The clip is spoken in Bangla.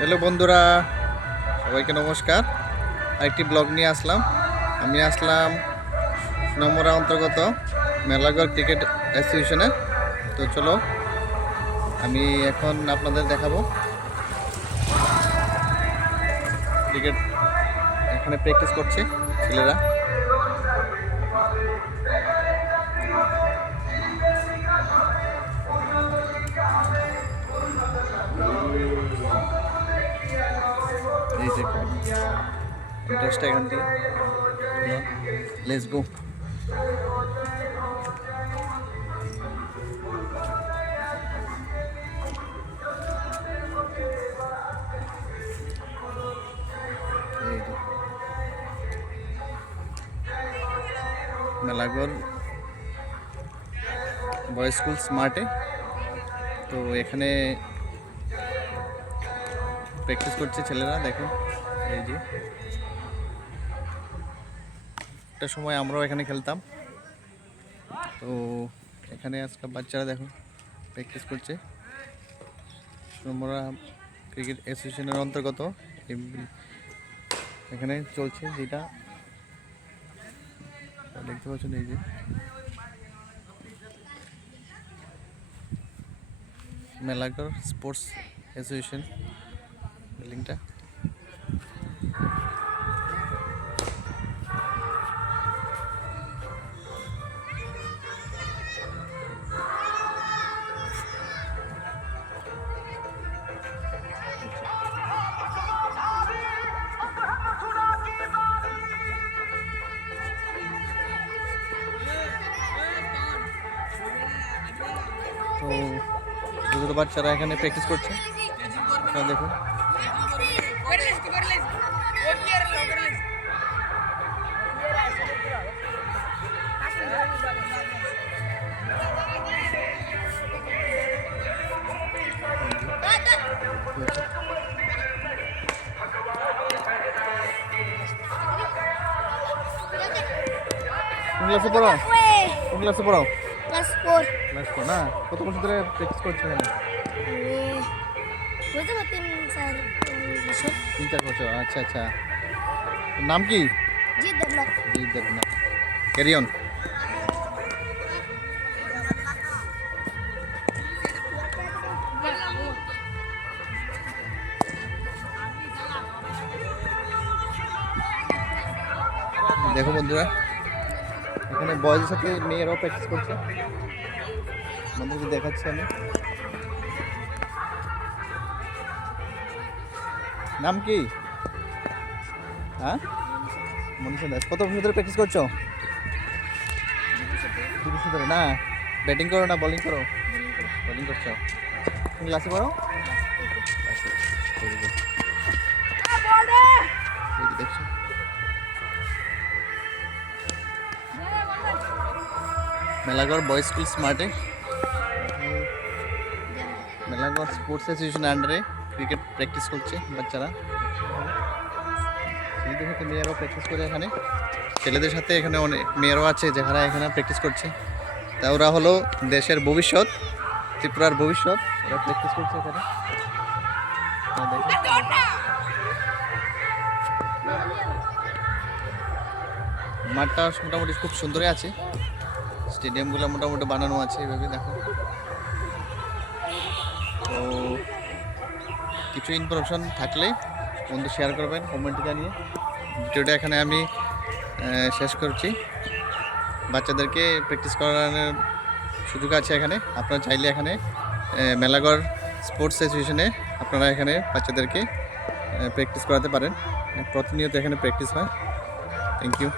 হ্যালো বন্ধুরা, সবাইকে নমস্কার। আরেকটি ব্লগ নিয়ে আসলাম। আমি আসলাম সুনামুড়া অন্তর্গত মেলাগড় ক্রিকেট অ্যাসোসিয়েশনে। তো চলো, আমি এখন আপনাদের দেখাবো ক্রিকেট এখানে প্র্যাকটিস করছে ছেলেরা। এই যে ইন্টারেস্ট এখান থেকে, লেটস গো। এই যে মেলাগড় বয়েজ স্কুল স্মার্টে। তো এখানে প্র্যাকটিস করছে ছেলেরা, দেখো। এই যে একটা সময় আমরাও এখানে খেলতাম। তো এখানে আজকে বাচ্চারা দেখো প্র্যাকটিস করছে। আমরা ক্রিকেট অ্যাসোসিয়েশনের অন্তর্গত এখানে চলছে, যেটা দেখতে পাচ্ছেন। এই যে মেলাগড় স্পোর্টস অ্যাসোসিয়েশন বিল্ডিংটা। তো ছোটো ছোটো বাচ্চারা এখানে প্র্যাকটিস করছে, আপনারা দেখুন। কোন ক্লাসে পড়ো? কোন ক্লাসে পড়ো? ক্লাস 4 ক্লাস 4 না? কত বছর ধরে প্র্যাকটিস করছো এখানে? বলতে পারতেন স্যার বছর 3-4 বছর। আচ্ছা আচ্ছা, নাম কি? জি দেবনাথ। জি দেবনাথ। Carry on. দেখো বন্ধুরা, এখানে বয়েজের সাথে মেয়েরাও প্র্যাকটিস করছে, আমাদেরকে দেখাচ্ছি আমি। নাম কি? হ্যাঁ, মনীষা দাস। কত বছর ধরে প্র্যাকটিস করছো? 2 বছর ধরে না? ব্যাটিং করো না বোলিং করো? বোলিং করছো। কোন ক্লাসে পড়ো? এই যে দেখছো Melaghar boys school স্মার্টে, Melaghar sports অ্যাসোসিয়েশনের আন্ডারে ক্রিকেট প্র্যাকটিস করছে বাচ্চারা। ছেলেদের সাথে মেয়েরাও প্র্যাকটিস করে এখানে। ছেলেদের সাথে এখানে অনেক মেয়েরাও আছে যারা এখানে প্র্যাকটিস করছে। তা ওরা হলো দেশের ভবিষ্যৎ, ত্রিপুরার ভবিষ্যৎ। ওরা প্র্যাকটিস করছে এখানে। মাঠটা মোটামুটি খুব সুন্দরই আছে, স্টেডিয়ামগুলো মোটামুটি বানানো আছে এভাবে, দেখো। তো কিছু ইনফরমেশন থাকলে বন্ধু শেয়ার করবেন, কমেন্টে জানিয়ে। ভিডিওটা এখানে আমি শেষ করছি। বাচ্চাদেরকে প্র্যাকটিস করানোর সুযোগ আছে এখানে। আপনারা চাইলে এখানে মেলাগড় স্পোর্টস অ্যাসোসিয়েশনে আপনারা এখানে বাচ্চাদেরকে প্র্যাকটিস করাতে পারেন। প্রতিনিয়ত এখানে প্র্যাকটিস হয়। Thank you.